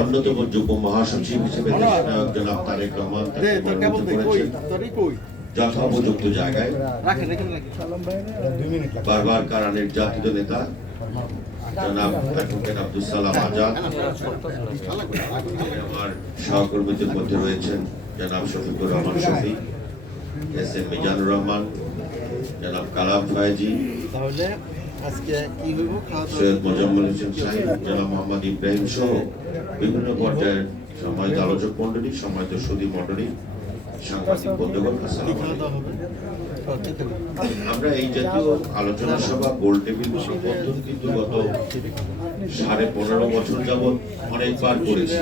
অন্যতম যুগ্ম মহাসচিব হিসেবে জনাব তারেক রহমান যথোপযুক্ত জায়গায় বারবার কারা নির্যাতিত নেতা জনাব অ্যাডভোকেট আব্দুল সালাম আজাদ, আমার সহকর্মীদের মধ্যে রয়েছেন জনাব শফিকুর রহমান শফি, এস এম মিজানুর রহমান, জনাব কালাম ফয়েজি, সৈয়দ মোজাম্মেল হোসেন শাহীন, জনাব মোহাম্মদ ইব্রাহিম সহ বিভিন্ন পর্যায়ের সম্মানিত আলোচক মন্ডলী, সম্মানিত সুধী মন্ডলী, সাংবাদিক বন্ধুগণ, আসসালামু আলাইকুম। আমরা এই জাতীয় আলোচনা সভা গোল টেবিল মানববন্ধন কিন্তু গত 15.5 বছর যাবৎ অনেকবার করেছি।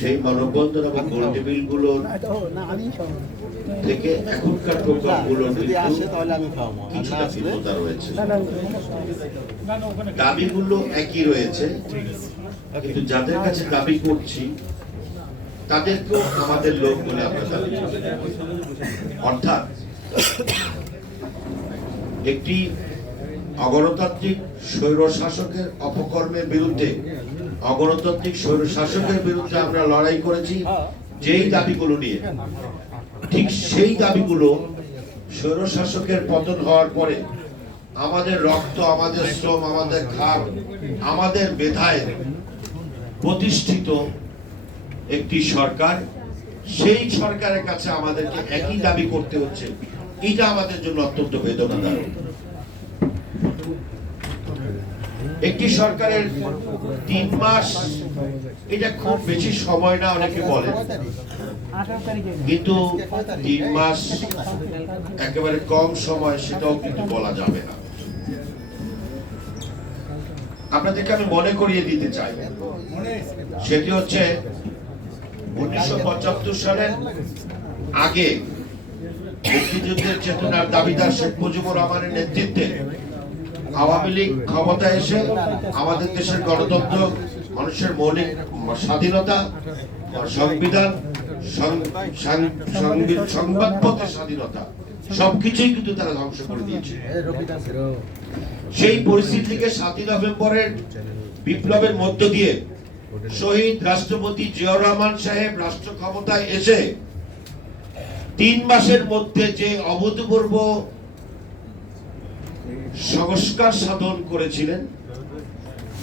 সেই মানববন্ধন এবং গোল টেবিল গুলো থেকে এখনকার প্রোগ্রামগুলো কিছুটা ভিন্নতা রয়েছে। দাবিগুলো একই রয়েছে, কিন্তু যাদের কাছে দাবি করছি তাদেরকেও আমাদের লোক বলে আমরা দাবি করি। অর্থাৎ একটি অগণতান্ত্রিক স্বৈর শাসকের অপকর্মের বিরুদ্ধে, অগণতান্ত্রিক স্বৈর শাসকের বিরুদ্ধে আমরা লড়াই করেছি যেই দাবিগুলো নিয়ে, ঠিক সেই দাবিগুলো স্বৈর শাসকের পতন হওয়ার পরে আমাদের রক্ত, আমাদের শ্রম, আমাদের ঘাম, আমাদের মেধায় প্রতিষ্ঠিত একটি সরকার, সেই সরকারের কাছে আমাদেরকে একই দাবি করতে হচ্ছে। এটা আমাদের জন্য অত্যন্ত বেদনাদায়ক। একটি সরকারের 3 মাস এটা খুব বেশি সময় না অনেকে বলে, কিন্তু 3 মাস একেবারে কম সময় সেটাও কিন্তু বলা যাবে না। আপনাদেরকে আমি মনে করিয়ে দিতে চাই, সেটি হচ্ছে 1975 সালের আগে মুক্তিযুদ্ধের চেতনার দাবিদার শেখ মুজিবুর রহমানের নেতৃত্বে আওয়ামী লীগ ক্ষমতায় এসে আমাদের দেশের গণতন্ত্র, মানুষের মৌলিক স্বাধীনতা, সংবিধান, সংবাদপত্রের স্বাধীনতা সবকিছুই কিন্তু তারা ধ্বংস করে দিয়েছে। সেই পরিস্থিতিকে 7ই নভেম্বরের বিপ্লবের মধ্য দিয়ে শহীদ রাষ্ট্রপতি জিয়াউর রহমান সাহেব রাষ্ট্র ক্ষমতায় এসে 3 মাসের মধ্যে যে অভূতপূর্ব সংস্কার সাধন করেছিলেন,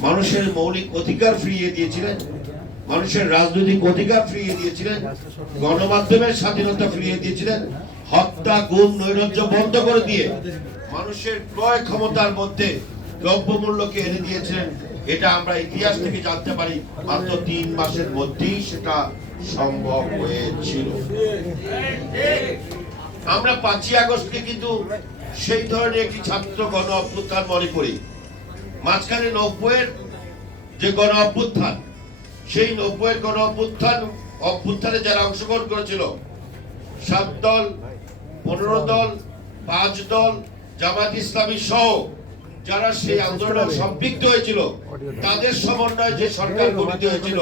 মানুষের মৌলিক অধিকার ফিরিয়ে দিয়েছিলেন, মানুষের রাজনৈতিক অধিকার ফিরিয়ে দিয়েছিলেন, গণমাধ্যমের স্বাধীনতা ফিরিয়ে দিয়েছিলেন, হত্যা, গুম, নৈরাজ্য বন্ধ করে দিয়ে মানুষের ক্রয় ক্ষমতার মধ্যে দ্রব্যমূল্যকে এনে দিয়েছিলেন। এটা আমরা ইতিহাস থেকে জানতে পারি, মাত্র 3 মাসের মধ্যেই সেটা সম্ভব হয়েছিল। আমরা 5ই আগস্টকে কিন্তু সেই ধরনের একটি ছাত্র গণ অভ্যুত্থান মনে করি। মাঝখানে 90-এর যে গণ অভ্যুত্থান, সেই 90-এর গণ অভ্যুত্থানে যারা অংশগ্রহণ করেছিল, 7 দল, 15 দল, 5 দল, জামাত ইসলামী সহ যারা সেই আন্দোলনে সম্পৃক্ত হয়েছিল, তাদের সমন্বয়ে যে সরকার গঠিত হয়েছিল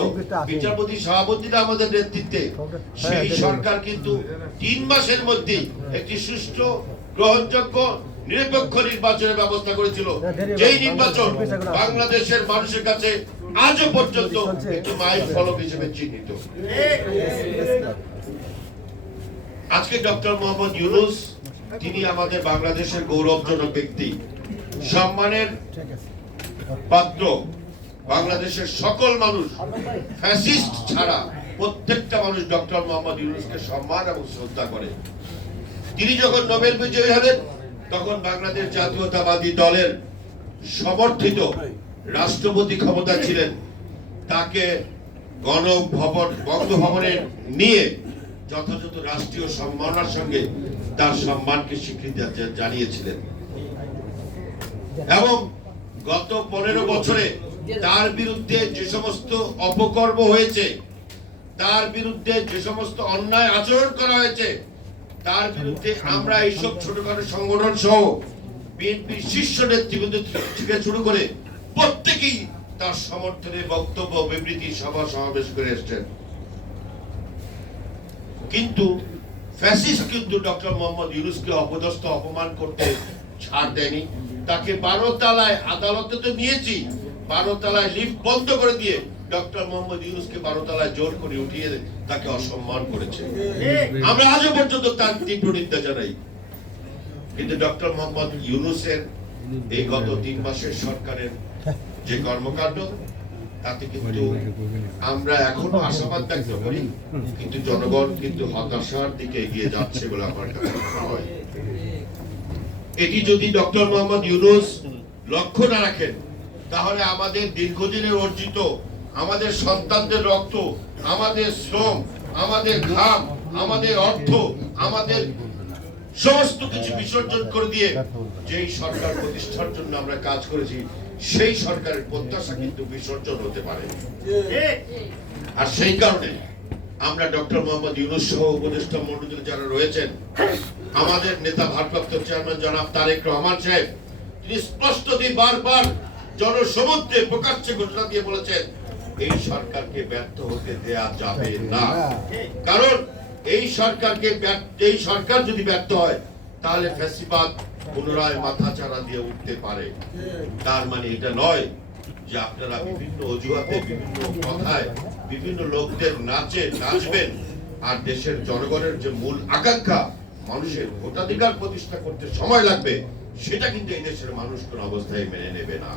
বিচারপতি সভাপতিরা আমাদের নেতৃত্বে, সেই সরকার কিন্তু 3 মাসের মধ্যে একটি সুষ্ঠু, গ্রহণযোগ্য, নিরপেক্ষ নির্বাচনের ব্যবস্থা করেছিল, যেই নির্বাচন বাংলাদেশের মানুষের কাছে আজও পর্যন্ত একটি মাইল ফলক হিসেবে চিহ্নিত। আজকে ডক্টর মোহাম্মদ ইউনূস, তিনি আমাদের বাংলাদেশের গৌরবজনক ব্যক্তি, সম্মানের পাত্র। বাংলাদেশের সকল মানুষ, ফ্যাসিস্ট ছাড়া প্রত্যেকটা মানুষ ডক্টর মোহাম্মদ ইউনূসকে সম্মান এবং শ্রদ্ধা করে। তিনি যখন নোবেল বিজয়ী হলেন, তখন বাংলাদেশ জাতীয়তাবাদী দলের সমর্থিত রাষ্ট্রপতি ক্ষমতা ছিলেন। তাকে বঙ্গভবনে নিয়ে যথাযথ রাষ্ট্রীয় সম্মাননার সঙ্গে তার সম্মানকে স্বীকৃতি জানিয়েছিলেন। এবং গত 15 বছরে তার বিরুদ্ধে যে সমস্ত অপকর্ম হয়েছে, তার বিরুদ্ধে যে সমস্ত অন্যায় আচরণ করা হয়েছে, তার বিরুদ্ধে আমরা এইসব ছোটখাটো সংগঠন সহ বিএনপির শীর্ষ নেতৃবৃন্দ থেকে শুরু করে প্রত্যেকেই তার সমর্থনে বক্তব্য, বিবৃতি, সভা সমাবেশ করে এসেছেন। কিন্তু ফ্যাসিস্ট কিন্তু ডক্টর মোহাম্মদ ইউনূসকে অপদস্থ, অপমান করতে ছাড় দেয়নি। তাকে 12 তলায় আদালতে তো নিয়েছি, 12 তলায় লিফট বন্ধ করে দিয়ে ডক্টর মোহাম্মদ ইউনূসকে 12 তলায় জোর করে উঠিয়ে তাকে অসম্মান করেছে। আমরা আজও পর্যন্ত তার তীব্র নিন্দা জানাই। কিন্তু ডক্টর মোহাম্মদ ইউনূসের এই গত 3 মাসের সরকারের যে কর্মকাণ্ড, তাতে কিন্তু আমরা এখনো আশাবাদ ব্যক্ত করি, কিন্তু জনগণ কিন্তু হতাশার দিকে এগিয়ে যাচ্ছে বলে আমার কাছে মনে হয়। এটি যদি ডক্টর মোহাম্মদ ইউনূস লক্ষ্য না রাখেন, তাহলে আমাদের দীর্ঘদিনের অর্জিত, আমাদের সন্তানদের রক্ত, আমাদের শ্রম, আমাদের ঘাম, আমাদের অর্থ, আমাদের সমস্ত কিছু বিসর্জন করে দিয়ে যেই সরকার প্রতিষ্ঠার জন্য আমরা কাজ করেছি, সেই সরকারের প্রত্যাশা কিন্তু বিসর্জন হতে পারে। আর সেই কারণে আমরা ডক্টর মোহাম্মদ ইউনূস সহ উপদেষ্টা মণ্ডলীতে যারা রয়েছেন, আমাদের নেতা ভারপ্রাপ্ত চেয়ারম্যান জনাব তারেক রহমান সাহেব, তিনি স্পষ্ট দিয়ে বারবার জনসমুদ্রে প্রকাশ্যে ঘোষণা দিয়ে বলেছেন, এই সরকারকে ব্যর্থ হতে দেয়া যাবে না। কারণ এই সরকার যদি ব্যর্থ হয়, তাহলে ফ্যাসিবাদ পুনরায় মাথাচাড়া দিয়ে উঠতে পারে। তার মানে এটা নয় যে আপনারা বিভিন্ন অজুহাতে, বিভিন্ন কথায়, বিভিন্ন লোকদের নাচে নাচবেন, আর দেশের জনগণের যে মূল আকাঙ্ক্ষা, মানুষের ভোটাধিকার প্রতিষ্ঠা করতে সময় লাগবে, সেটা কিন্তু এই দেশের মানুষ কোন অবস্থায় মেনে নেবে না।